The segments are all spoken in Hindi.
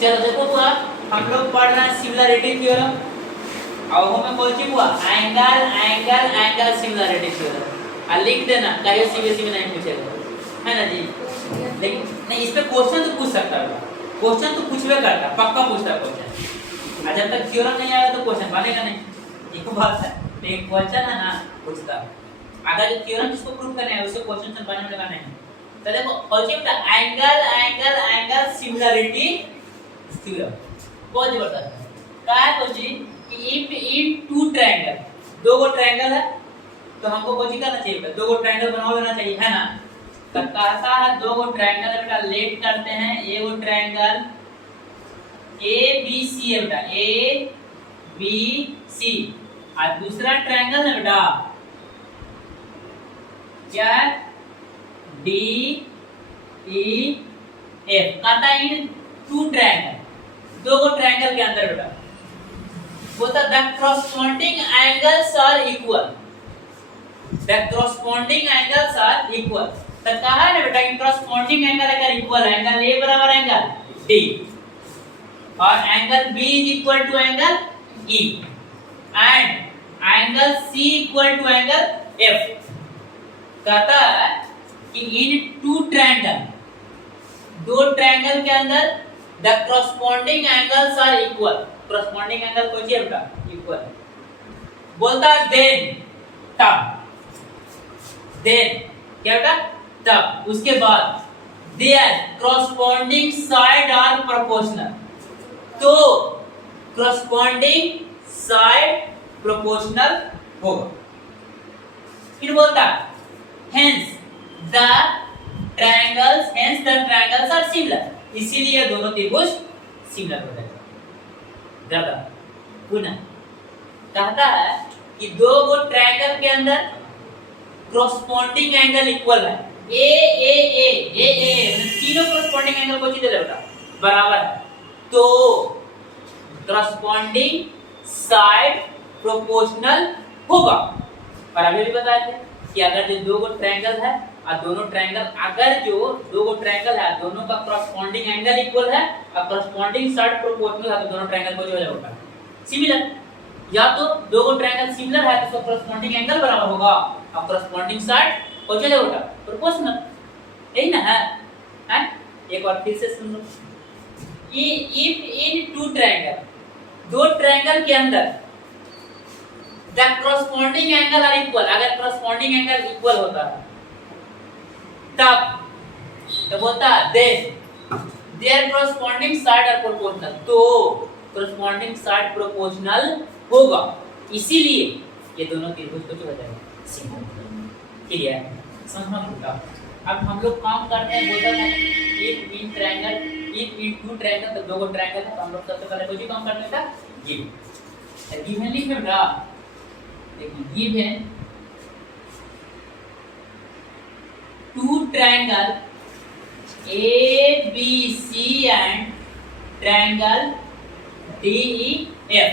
चलो देखो बुआ, हम लोग पढ़ रहे हैं सिमिलरिटी थ्योरम। अब हमें कौन सी बुआ, angle angle angle similarity theorem. आ लिख देना, कहीं सीबीएसई में नहीं पूछेगा, है ना जी। लेकिन नहीं, इस पे क्वेश्चन तो पूछ सकता है, क्वेश्चन तो पूछवे करता, पक्का पूछता है क्वेश्चन। जब तक थ्योरम नहीं आएगा तो क्वेश्चन बनेगा नहीं, एक बात है। लेकिन क्वेश्चन है ना पूछता, अगर जो थ्योरम जिसको प्रूव करना है उससे क्वेश्चन से बनने वाला नहीं। तो देखो concept angle angle angle similarity theorem बहुत जबरदस्त है। क्या है कोची कि इफ इन टू ट्रायंगल, दो गो ट्रायंगल है तो हमको कोची करना चाहिए, दो गो ट्रायंगल बना लेना चाहिए, है ना। तो कहता है दो गो ट्रायंगल है बेटा, लेट करते हैं। एक गो ट्रायंगल ए बी सी है बेटा, ए बी सी, और दूसरा ट्रायंगल है बेटा क्या है, डी ई एफ। कहता है इन टू ट्रायंगल, दो गो ट्रायंगल के अंदर बेटा बोलता the corresponding angles are equal, the corresponding angles are equal। तो कहा है ना बेटा कि corresponding angle अगर इक्वल है, एंगल ए बराबर एंगल डी और angle B is equal to angle E and angle C equal to angle F. कहता है कि इन टू ट्रायंगल, दो ट्रायंगल के अंदर the corresponding angles are equal, corresponding angle कोई है बेटा इक्वल। बोलता है देन तब, देन क्या बेटा तब, उसके बाद there corresponding side are proportional, तो corresponding side proportional होगा। फिर बोलता hence the triangles are similar, इसीलिए दोनों त्रिभुज सिमिलर हो जाएगा। ज्यादा पुनः कहता है कि दो गो ट्रायंगल के अंदर corresponding एंगल इक्वल है, ए ए ए ए ए तीनों corresponding एंगल को दे बेटा बराबर है, तो corresponding साइड प्रोपोर्शनल होगा। और अभी भी बताए थे कि अगर जो दो गो ट्रायंगल है और दोनों ट्रायंगल, अगर जो दो गो ट्रायंगल है दोनों का corresponding एंगल इक्वल है और corresponding साइड प्रोपोर्शनल है तो दोनों ट्रायंगल को जो हो जाएगा सिमिलर। या तो दो गो ट्रायंगल सिमिलर है तो उसका corresponding एंगल बराबर होगा और corresponding साइड हो जाएगा प्रोपोर्शनल, यही ना है, हैं? एक बार फिर से सुन लो, इफ इन टू ट्रायंगल, दो ट्रायंगल के अंदर the corresponding angle are equal, अगर corresponding एंगल इक्वल होता है तब तो बोलता है their corresponding side are proportional, तो corresponding साइड प्रोपोर्शनल होगा, इसीलिए ये दोनों त्रिभुज को जो हो जाएगा सिमिलर। क्लियर समझना होगा। अब हम लोग काम करते हैं, बोलता है if in triangle, if in two triangle, तो दो गो ट्रायंगल है तो हम लोग सबसे पहले कोई काम करने का गिवन लिख बेटा, देखिए given two triangle A B C and triangle D E F,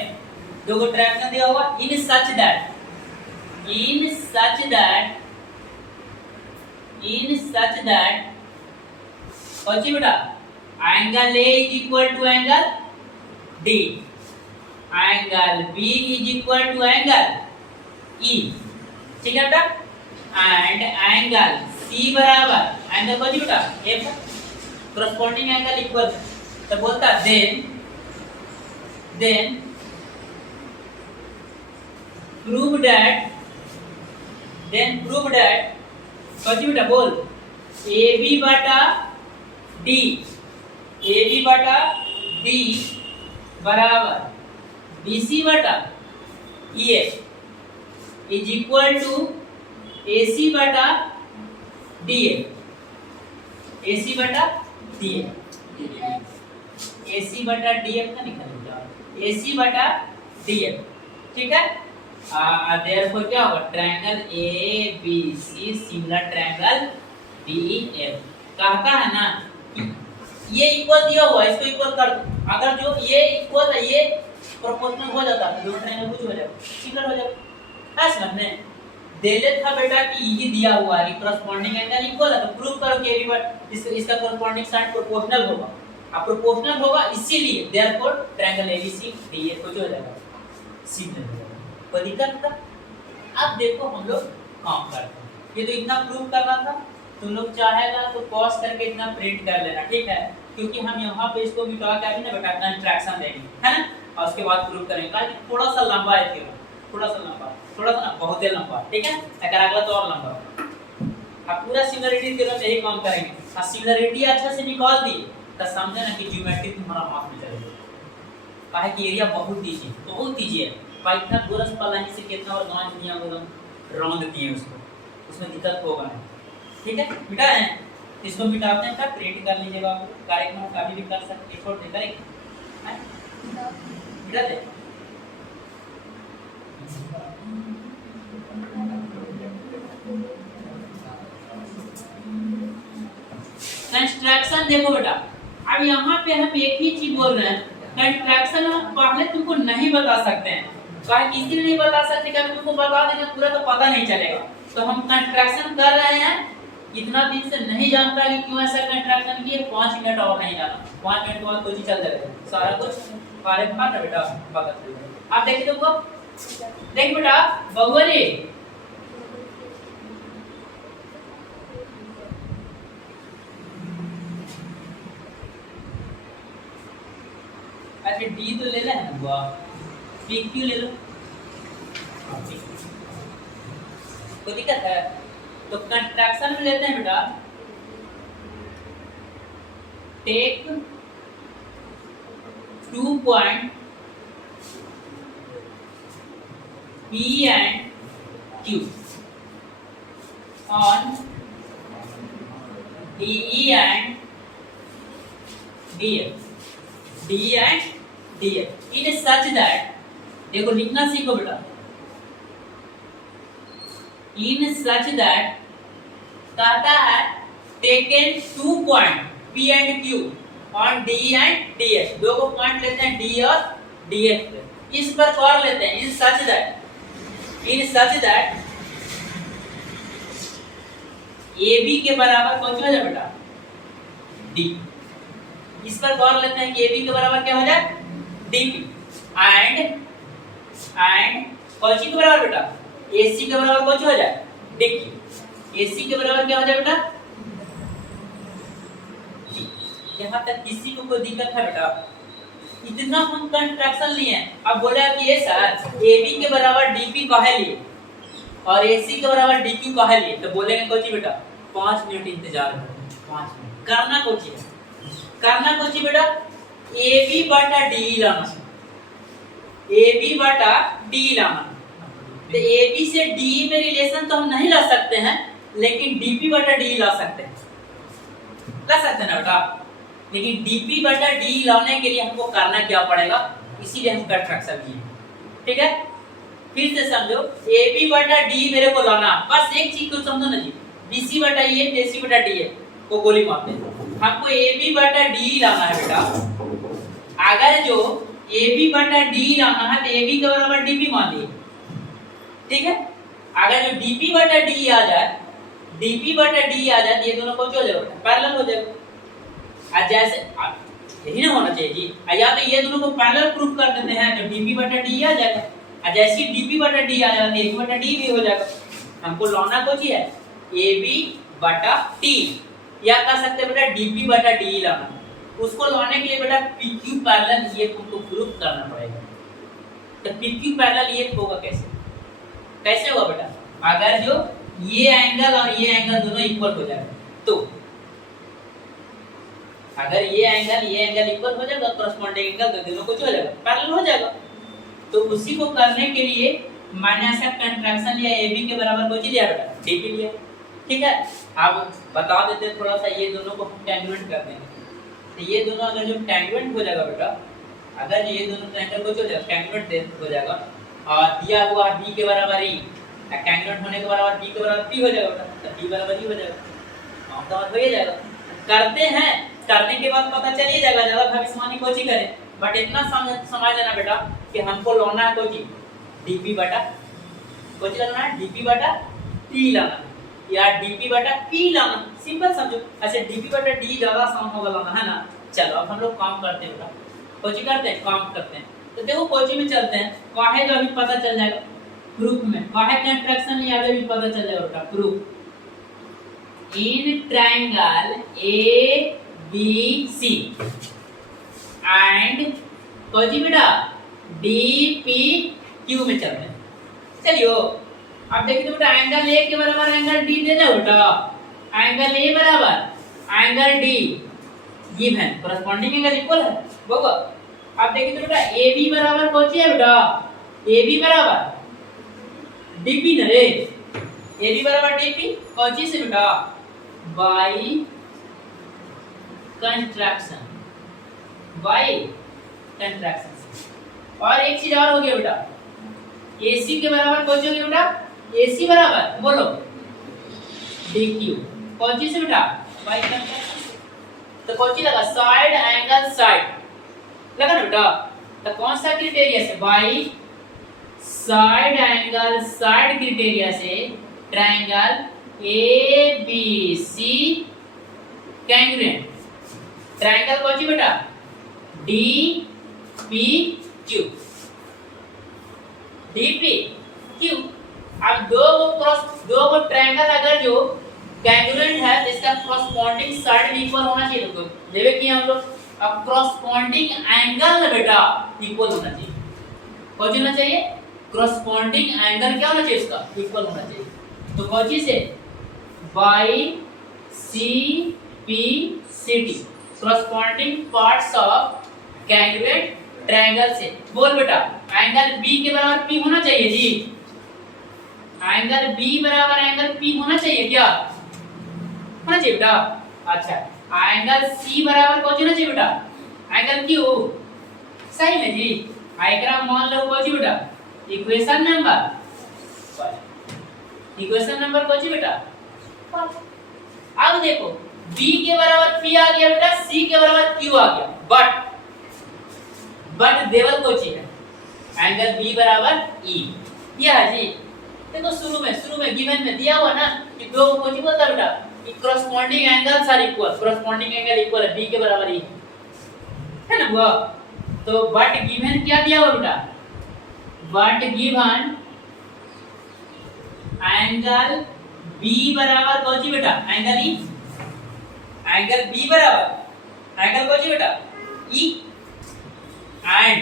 दो गो ट्रायंगल दिया हुआ इन सच दैट कौन सी बेटा angle A is equal to angle D, angle B is equal to angle E, ठीक है बेटा, एंड एंगल सी बराबर एंगल कौन सी बेटा एफ, corresponding एंगल इक्वल। तो बोलता देन prove that कौन सी बेटा बोल AB बटा D बराबर BC बटा EF is equal to AC बटा DF, AC बटा DF का निकालेंगे, AC बटा DF, ठीक है। देयरफॉर क्या होगा, triangle A B C similar triangle D F. कहता है ना ये इक्वल दिया हुआ है, इसको इक्वल कर दो, अगर जो ये इक्वल है ये प्रोपोर्शनल हो जाता है दोनों ट्रायंगल कुछ हो जाएगा सिमिलर हो जाएगा। समझ में देले था बेटा कि ये दिया हुआ है कि corresponding एंगल इक्वल है, तो प्रूव करो कि इसका corresponding साइड प्रोपोर्शनल होगा। अब प्रोपोर्शनल होगा इसीलिए देयरफॉर ट्रायंगल एबीसी डीए कुछ हो जाएगा सिमिलर हो जाएगा। कोई दिक्कत था? अब देखो हम लोग काम करते हैं। ये तो इतना प्रूव करना था, तुम लोग चाहेगा तो पॉज करके इतना प्रिंट कर लेना, ठीक है? क्योंकि हम यहाँ पे इसको मिटा के अभी ना बेटा कंस्ट्रक्शन देंगे, है ना? और उसके बाद प्रूव करेंगे। कारण थोड़ा सा लंबा है थ्योरम, थोड़ा सा ना बहुत ही लंबा, ठीक है? अगर अगला तो और लंबा। अब पूरा सिमिलरिटी थ्योरम यही काम करेंगे। और सिमिलरिटी अच्छा से निकाल दी तो समझे ना कि ज्योमेट्री तुम्हारा मार्क में चलेगा। काहे कि एरिया बहुत इजी है। पाइथागोरस पलाही से कितना और गांठ दिया वो राउंड दिए उसको, उसमें दिक्कत होगा नहीं, ठीक है? मिटा है, इसको मिटाते हैं, तब प्रिंट कर लीजिएगा। आप कार्यक्रम कभी भी कर सकते हैं, छोड़ दे करेंगे, मिटा दे। कंस्ट्रक्शन देखो बेटा, अब यहाँ पे हम एक ही चीज बोल रहे हैं, कंस्ट्रक्शन हम पहले तुमको नहीं बता सकते हैं। काहे कि इसीलिए नहीं बता सकते कि अगर तुमको बता देंगे पूरा तो पता नहीं चलेगा। तो हम कंस्ट्रक्शन कर रहे हैं, इतना दिन से नहीं जानता कि क्यों ऐसा कंस्ट्रक्शन किए। 5 मिनट और नहीं जाना, 5 मिनट के बाद कुछ ही चल जाएगा, सारा कुछ हमारे पास बेटा पता चल जाएगा। आप देखिए तुमको, देख बेटा बबुआ रे, अच्छा डी तो ले ले है ना, पी क्यू ले लो, कोई दिक्कत है? तो कंस्ट्रक्शन में लेते हैं बेटा, take 2 point P and Q on DE and DF, DE and DF in such that, देखो लिखना सीखो बेटा, in such that कहता है taken 2 point P and Q on DE and DF, दो को पॉइंट लेते हैं D और DF, इस पर कर लेते हैं in such that AB के बराबर कौन सा हो जाए बेटा? D। इस पर गौर लेते हैं कि AB के बराबर क्या हो जाए? DP। एंड कौन सी के बराबर बेटा? AC के बराबर कौन सा हो जाए? DQ। AC के बराबर क्या हो जाए बेटा? G। यहाँ तक किसी को कोई दिक्कत है बेटा? इतना हम कंस्ट्रक्शन लिए, अब बोला कि ये सर AB के बराबर DP कहे लिए और AC के बराबर DQ कहे लिए, तो बोलेंगे कोची बेटा 5 मिनट इंतजार करो, 5 मिनट करना कोची बेटा, AB बटा D लाना, AB बटा D लाना। तो AB से D में रिलेशन तो हम नहीं ला सकते हैं, लेकिन DP बटा D ला सकते हैं, ना बेटा? लेकिन DP बटा D लाने के लिए हमको करना क्या पड़ेगा, इसीलिए हम कंस्ट्रक्शन लिए, ठीक है? फिर से समझो, AB बटा D मेरे को लाना, बस एक चीज को समझो ना जी, BC बटा E AC बटा D को गोली मारते हैं, हमको AB बटा D लाना है बेटा। अगर जो AB बटा D लाना है तो AB के बराबर DP मान लिए, ठीक है? अगर जो DP बटा D आ जाए, DP बटा D आ जाए, ये दोनों कुछ हो जाएगा, पैरेलल हो जाएगा। आज जैसे यही ना होना चाहिए जी, या तो ये दोनों को पैरेलल प्रूफ कर देते हैं तो DP बटा D आ जाएगा, और जैसे DP बटा D आ जाएगा तो AB बटा D भी हो जाएगा। हमको लाना कुछ ही है AB बटा T, या कह सकते बेटा DP बटा D लाना। उसको लाने के लिए बेटा PQ पैरेलल ये तुमको प्रूफ करना पड़ेगा। तो PQ पैरेलल ये होगा कैसे होगा बेटा? अगर जो ये एंगल और ये एंगल दोनों इक्वल हो जाए, तो अगर ये एंगल इक्वल हो जाएगा, कॉरस्पॉन्डिंग एंगल तो दोनों कुछ हो जाएगा, पैरेलल हो जाएगा। तो उसी को करने के लिए मैंने ऐसा कंस्ट्रक्शन लिया, AB के बराबर कुछ लिया बेटा, DP लिया, ठीक है? अब बता देते थोड़ा सा, ये दोनों को हम टेंजेंट कर देंगे। तो ये दोनों अगर जो टेंजेंट हो जाएगा बेटा, अगर ये दोनों ट्रायंगल कुछ हो जाएगा, टेंजेंट हो जाएगा, और दिया हुआ D के बराबर E, टेंजेंट होने के बराबर D के बराबर P हो जाएगा बेटा, तो D बराबर E हो जाएगा, तो हो ही जाएगा। करते हैं, करने के बाद पता चल ही जाएगा, ज्यादा भविष्यवाणी कोची करें, बट इतना समझ लेना बेटा कि हमको लाना है कोची DP बटा कोची लाना है DP बटा T लाना या DP बटा P लाना, सिंपल समझो। अच्छा DP बटा D ज्यादा आसान होगा लाना, है ना? चलो अब हम लोग काम करते हैं बेटा, कोचिंग करते हैं, काम करते हैं। तो देखो कोचिंग में चलते हैं, काहे का भी पता चल जाएगा प्रूफ में, काहे का इंट्रैक्शन यहाँ पे भी पता चल जाएगा बेटा। Proof in triangle A B C and coaching बेटा डी पी क्यू में चलते हैं। चलियो अब देखिए तो बेटा एंगल ए के बराबर एंगल डी दे दो बेटा, एंगल ए बराबर angle D given, corresponding angle equal है होगा। अब देखिए तो बेटा ए बी बराबर कौन सी है बेटा, ए बी बराबर डी पी ना रे, ए बी बराबर डी पी कौन सी से बेटा, बाई कंट्रैक्शन, बाई कंट्रैक्शन। और एक चीज और हो गया बेटा, AC के बराबर कौन सी हो गया बेटा, AC बराबर बोलो DQ कौन सी से बेटा, बाई कंट्रैक्शन। तो कौन सी लगा, साइड एंगल साइड लगा ना बेटा। तो कौन सा क्राइटेरिया से, by side angle side criteria से ट्रायंगल ABC कैंग्रुएंट, ट्रायंगल कौन सी बेटा, DPQ, DPQ। अब दो को ट्रायंगल अगर जो कैंग्रुएंट है तो इसका कॉरस्पॉन्डिंग साइड भी इक्वल होना चाहिए। तो देखिए कि हम लोग अब कॉरस्पॉन्डिंग एंगल ना बेटा इक्वल होना चाहिए, कौन होना चाहिए, कॉरस्पॉन्डिंग एंगल क्या होना चाहिए इसका, इक्वल होना चाहिए। तो कौन सी से, by CPCD corresponding parts of congruent triangle से। बोल बेटा एंगल B के बराबर P होना चाहिए जी, एंगल B बराबर एंगल P होना चाहिए क्या, होना चाहिए बेटा। अच्छा एंगल C बराबर कौन होना चाहिए बेटा, एंगल Q, सही है जी। आइग्राम मान लो कौन सी बेटा, इक्वेशन नंबर कौन सी बेटा। अब देखो B के बराबर P आ गया बेटा, C के बराबर Q आ गया, बट देवल कौन सी है, एंगल B बराबर E, क्या है जी। देखो शुरू में गिवन में दिया हुआ ना कि दो कौन सी बोलता बेटा, कि corresponding angles are equal, corresponding angle equal है B के बराबर E है ना वो। तो बट गिवन क्या दिया हुआ बेटा, बट गिवन एंगल B बराबर कौन सी बेटा, एंगल E, एंगल B बराबर एंगल कौन सी बेटा E, एंड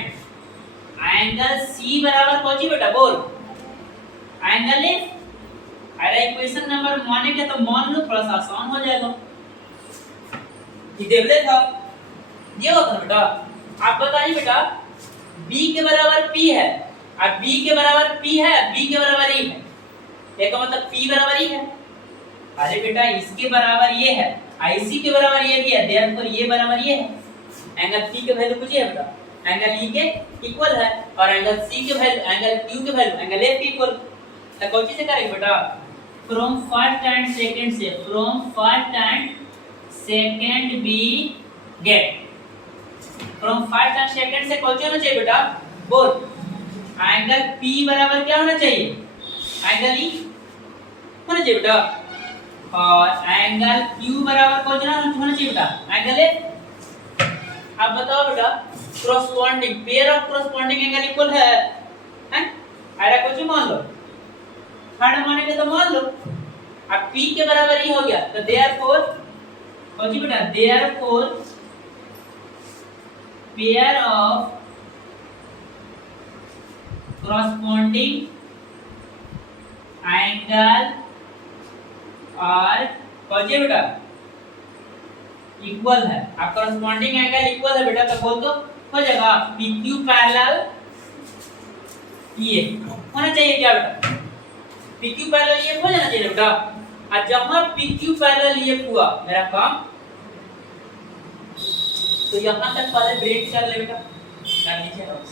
एंगल C बराबर कौन सी बेटा, बोल एंगल F। अरे इक्वेशन नंबर माने के तो मान लो, थोड़ा सा आसान हो जाएगा। ये देवले था ये होता बेटा। आप बताइए बेटा B के बराबर P है, अब B के बराबर P है, B के बराबर E है, एक मतलब P बराबर E है। अरे बेटा इसके बराबर ये है, IC के बराबर ये भी है, देयरफॉर ये बराबर ये है। एंगल P के वैल्यू पूछिए बेटा, एंगल E के इक्वल है, और एंगल C के वैल्यू, एंगल Q के वैल्यू एंगल F के इक्वल। तो कौन चीज से करेंगे बेटा, फ्रॉम फर्स्ट एंड सेकंड से, from first and second we get, from first and second से कौन होना चाहिए बेटा, बोल एंगल P बराबर क्या होना चाहिए, एंगल E होना चाहिए बेटा, और एंगल Q बराबर कौन होना चाहिए बेटा, एंगल F। अब बताओ बेटा corresponding pair of corresponding angle equal है, हैं? अरे कुछ मान लो, थर्ड माने के तो मान लो। अब P के बराबर ही हो गया, तो देयरफॉर कौन सी बेटा, therefore pair of corresponding angle और कौन सी बेटा इक्वल है। अब कॉरस्पॉन्डिंग एंगल इक्वल है बेटा, तो बोल दो हो जाएगा PQ पैरेलल ये होना चाहिए क्या बेटा, PQ पैरेलल ये हो जाना चाहिए बेटा। और जहां PQ पैरेलल ये हुआ मेरा काम, तो यहां तक पहले ब्रेक कर ले बेटा, कर लीजिए आराम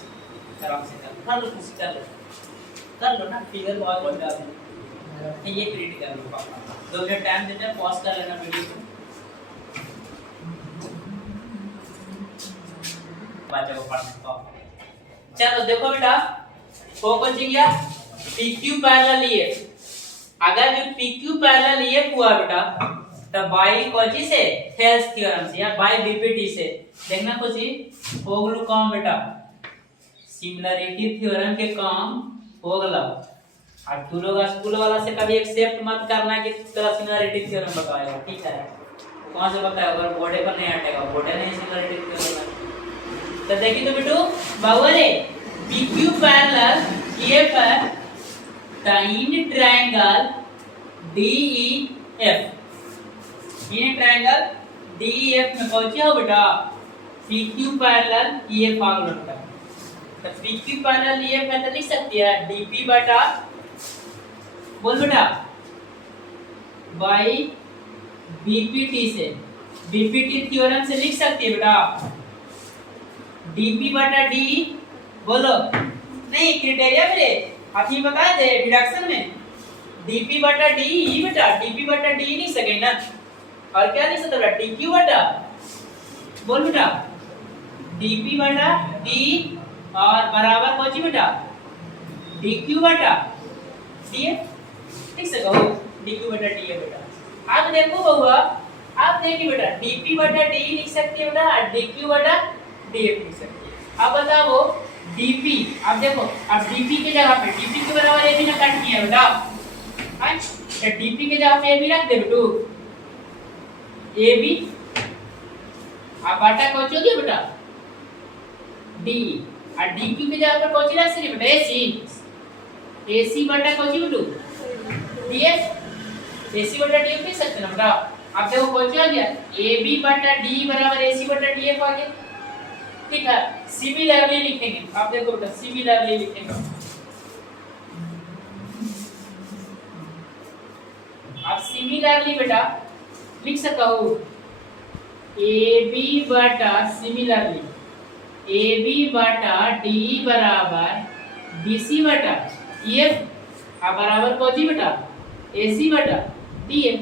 से कर लो, कुछ कर लो ना, फिगर बहुत बहुत डाल दो, ये प्रिंट कर लो, 2 मिनट टाइम देते हैं, पॉज कर लेना वीडियो को। चलो देखो बेटा वो कौन सी गया, PQ पैरेलल ये, अगर जो PQ पैरेलल ये हुआ बेटा, तो बाई कोची से थेल्स थ्योरम से या बाई बीपीटी से देखना कोची होगलू काम बेटा सिमिलरिटी थ्योरम के काम होगला। और तू लोग स्कूल वाला से कभी एक्सेप्ट मत करना कि तेरा सिमिलरिटी थ्योरम बताएगा, ठीक है? कौन से बताएगा? अगर बोर्डे पर नहीं हटेगा, बोर्डे नहीं सिमिलरिटी थ्योरम। तो देखिए तो बेटू बाबू रे PQ parallel EF in triangle DEF, in triangle DEF में पहुंचे हो बेटा PQ पैरेलल EF आगे लगता है। तो PQ पैरेलल EF है तो लिख सकती है DP बटा बोल बेटा बाई BPT से, BPT थ्योरम से लिख सकती है बेटा DP बटा D बोलो नहीं क्राइटेरिया मेरे आप ये बताए थे डिडक्शन में DP बटा D ही बेटा DP बटा D लिख सके ना, और क्या लिख सकते बेटा DQ बटा बोल बेटा DP बटा D और बराबर पहुंची बेटा DQ बटा DF लिख सको DQ बटा D है बेटा। आप देखो बउआ आप देखिए बेटा DP बटा D लिख सकती है बेटा और DQ बटा DF लिख सकती है। अब बताओ DP आप देखो अब DP के जगह पे DP के बराबर AB ना काट किया बेटा, हां तो DP के जगह पे AB रख दे बेटू AB अब बाटा कौन हो गया बेटा D और DQ के जगह पर कौन रख सकते बेटा AC बटा कौन बेटू DF AC बटा DF लिख सकते ना बेटा। अब देखो कौन आ गया AB बटा D बराबर AC बटा DF आ गया, ठीक है? सिमिलरली लिखेंगे आप देखो बेटा सिमिलरली लिखेंगे आप सिमिलरली बेटा लिख सकते हो AB बटा सिमिलरली AB बटा D बराबर BC बटा EF अब बराबर कौन बेटा AC बटा DF।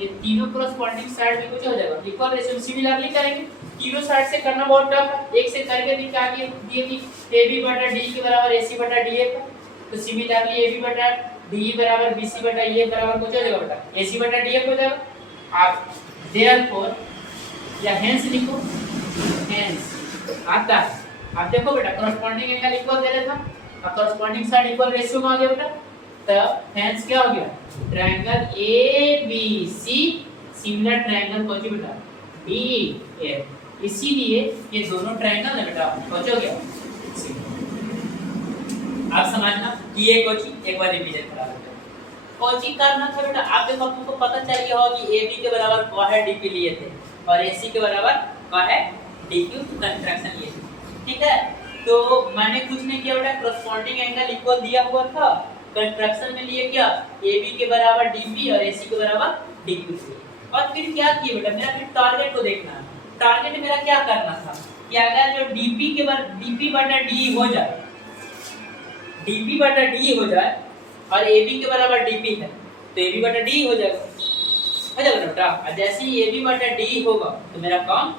ये तीनों कॉरेस्पॉन्डिंग साइड में कुछ हो जाएगा इक्वल रेशियो सिमिलरली करेंगे, तीनों साइड से करना बहुत टफ है, एक से करके दिखा दिए दिए कि AB बटा D के बराबर AC बटा DF है, तो सिमिलरली AB बटा D बराबर BC बटा EF बराबर कुछ हो जाएगा बेटा AC बटा DF हो जाएगा। आप देयरफॉर या हेंस लिखो हेंस आता है। आप देखो बेटा कॉरेस्पॉन्डिंग एंगल इक्वल दे रहा था और कॉरेस्पॉन्डिंग साइड इक्वल रेशियो में आ गया बेटा, तो हेंस क्या हो गया ट्रायंगल ABC सिमिलर ट्रायंगल कौन सी बेटा DEF, इसीलिए ये दोनों ट्रायंगल है बेटा कौन हो गया। आप समझना कि ये कोची एक बार रिवीजन करा लेते हैं कोची करना था बेटा। आप देखो आपको पता चल गया होगा कि AB के बराबर क्या है DP लिए थे और AC के बराबर क्या है DQ कंस्ट्रक्शन लिए थे, ठीक है? तो मैंने कुछ नहीं किया बेटा कॉरेस्पॉन्डिंग एंगल इक्वल दिया हुआ था कंस्ट्रक्शन में लिए क्या AB के बराबर DP और AC के बराबर DQ थे। और फिर क्या किया बेटा मेरा फिर टारगेट को देखना है, टारगेट मेरा क्या करना था कि अगर जो DP बटा D हो जाए DP बटा D हो जाए और AB के बराबर DP है तो AB बटा D हो जाएगा बेटा। और जैसे ही AB बटा D होगा तो मेरा काम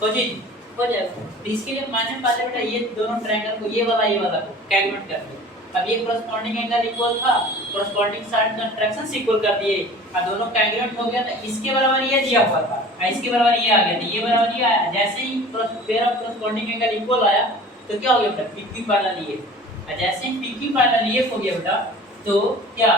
हो जाएगा। तो इसके लिए मैंने पहले बेटा ये दोनों ट्रायंगल को ये वाला को कैलकुलेट कर दिया। अब ये कॉरेस्पॉन्डिंग एंगल इक्वल था कॉरेस्पॉन्डिंग साइड कंस्ट्रक्शन से इक्वल कर दिए और दोनों कैलकुलेट हो गया। तो इसके बराबर ये दिया हुआ था और इसके बराबर ये आ गया, तो ये बराबर ये आया। जैसे ही pair of corresponding angle equal आया तो क्या हो गया बेटा PQ पैरेलल ये, और जैसे ही PQ पैरेलल ये हो गया बेटा तो क्या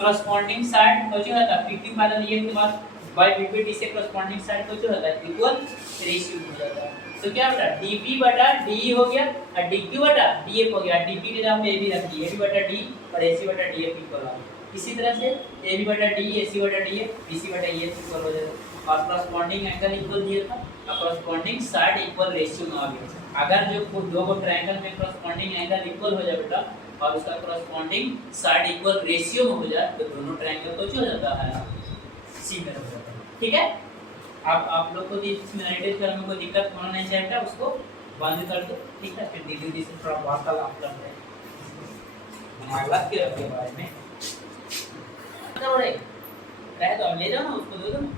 कॉरेस्पॉन्डिंग साइड हो जाता है PQ पैरेलल ये के बाद बाय BPT से कॉरेस्पॉन्डिंग साइड को जो होता है इक्वल रेशियो हो जाता है। तो क्या बेटा DP बटा D हो गया और DQ बटा DF हो गया। DP के जगह पे AB रख दिए AB बटा D और AC बटा DF इक्वल आ गया। इसी तरह से AB बटा D AC बटा DF BC बटा EF इक्वल हो जाएगा और कॉरेस्पॉन्डिंग एंगल इक्वल दिया था और कॉरेस्पॉन्डिंग साइड इक्वल रेशियो में आ गया। अगर जो दो को ट्रायंगल में कॉरेस्पॉन्डिंग एंगल इक्वल हो जाए बेटा और उसका कॉरेस्पॉन्डिंग साइड इक्वल रेशियो में हो जाए तो दोनों ट्रायंगल को जो जाता है सिमिलर हो जाता है, ठीक है? आप लोग को सिमिलरिटी थ्योरम में कोई दिक्कत होना नहीं चाहिए, उसको बंद कर दो, ठीक है? फिर धीरे धीरे से थोड़ा वार्तालाप करते हैं अलग के बारे में। रह दो ले जाओ ना उसको दे दो ना।